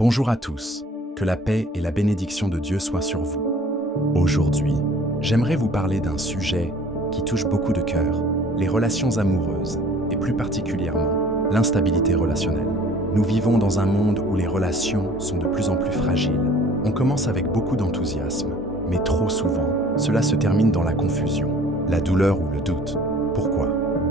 Bonjour à tous, que la paix et la bénédiction de Dieu soient sur vous. Aujourd'hui, j'aimerais vous parler d'un sujet qui touche beaucoup de cœurs, les relations amoureuses, et plus particulièrement l'instabilité relationnelle. Nous vivons dans un monde où les relations sont de plus en plus fragiles. On commence avec beaucoup d'enthousiasme, mais trop souvent, cela se termine dans la confusion, la douleur ou le doute. Pourquoi ?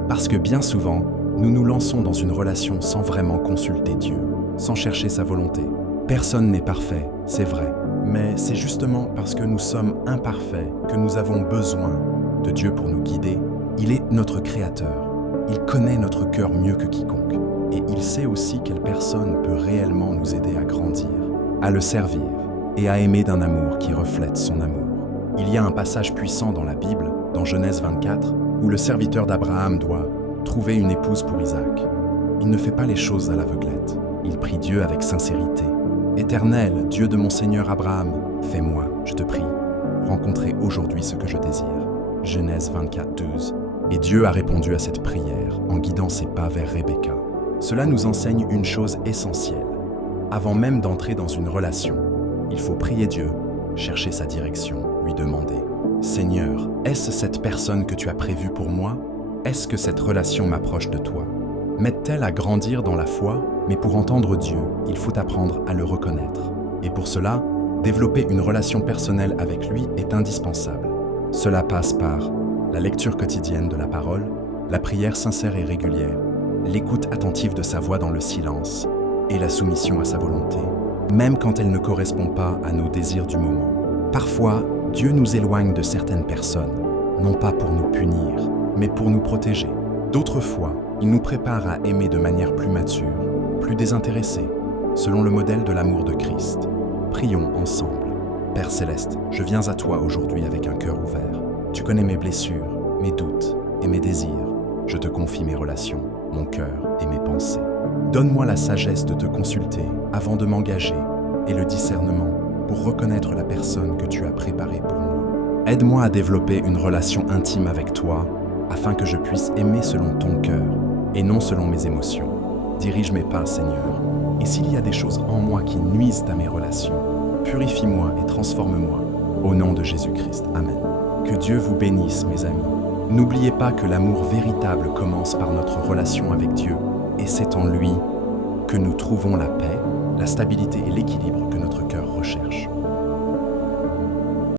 Parce que bien souvent, nous nous lançons dans une relation sans vraiment consulter Dieu, sans chercher sa volonté. Personne n'est parfait, c'est vrai, mais c'est justement parce que nous sommes imparfaits que nous avons besoin de Dieu pour nous guider. Il est notre Créateur, il connaît notre cœur mieux que quiconque, et il sait aussi quelle personne peut réellement nous aider à grandir, à le servir et à aimer d'un amour qui reflète son amour. Il y a un passage puissant dans la Bible, dans Genèse 24, où le serviteur d'Abraham doit trouver une épouse pour Isaac. Il ne fait pas les choses à l'aveuglette. Il prie Dieu avec sincérité. « Éternel, Dieu de mon Seigneur Abraham, fais-moi, je te prie, rencontrer aujourd'hui ce que je désire. » Genèse 24, 12. Et Dieu a répondu à cette prière en guidant ses pas vers Rebecca. Cela nous enseigne une chose essentielle. Avant même d'entrer dans une relation, il faut prier Dieu, chercher sa direction, lui demander « Seigneur, est-ce cette personne que tu as prévue pour moi ? Est-ce que cette relation m'approche de toi ? M'aide-t-elle à grandir dans la foi ? Mais pour entendre Dieu, il faut apprendre à le reconnaître. Et pour cela, développer une relation personnelle avec lui est indispensable. Cela passe par la lecture quotidienne de la parole, la prière sincère et régulière, l'écoute attentive de sa voix dans le silence et la soumission à sa volonté, même quand elle ne correspond pas à nos désirs du moment. Parfois, Dieu nous éloigne de certaines personnes, non pas pour nous punir, mais pour nous protéger. D'autres fois, il nous prépare à aimer de manière plus mature, plus désintéressée, selon le modèle de l'amour de Christ. Prions ensemble. Père Céleste, je viens à toi aujourd'hui avec un cœur ouvert. Tu connais mes blessures, mes doutes et mes désirs. Je te confie mes relations, mon cœur et mes pensées. Donne-moi la sagesse de te consulter avant de m'engager et le discernement pour reconnaître la personne que tu as préparée pour moi. Aide-moi à développer une relation intime avec toi afin que je puisse aimer selon ton cœur et non selon mes émotions. Dirige mes pas, Seigneur, et s'il y a des choses en moi qui nuisent à mes relations, purifie-moi et transforme-moi. Au nom de Jésus-Christ, Amen. Que Dieu vous bénisse, mes amis. N'oubliez pas que l'amour véritable commence par notre relation avec Dieu, et c'est en lui que nous trouvons la paix, la stabilité et l'équilibre que notre cœur recherche.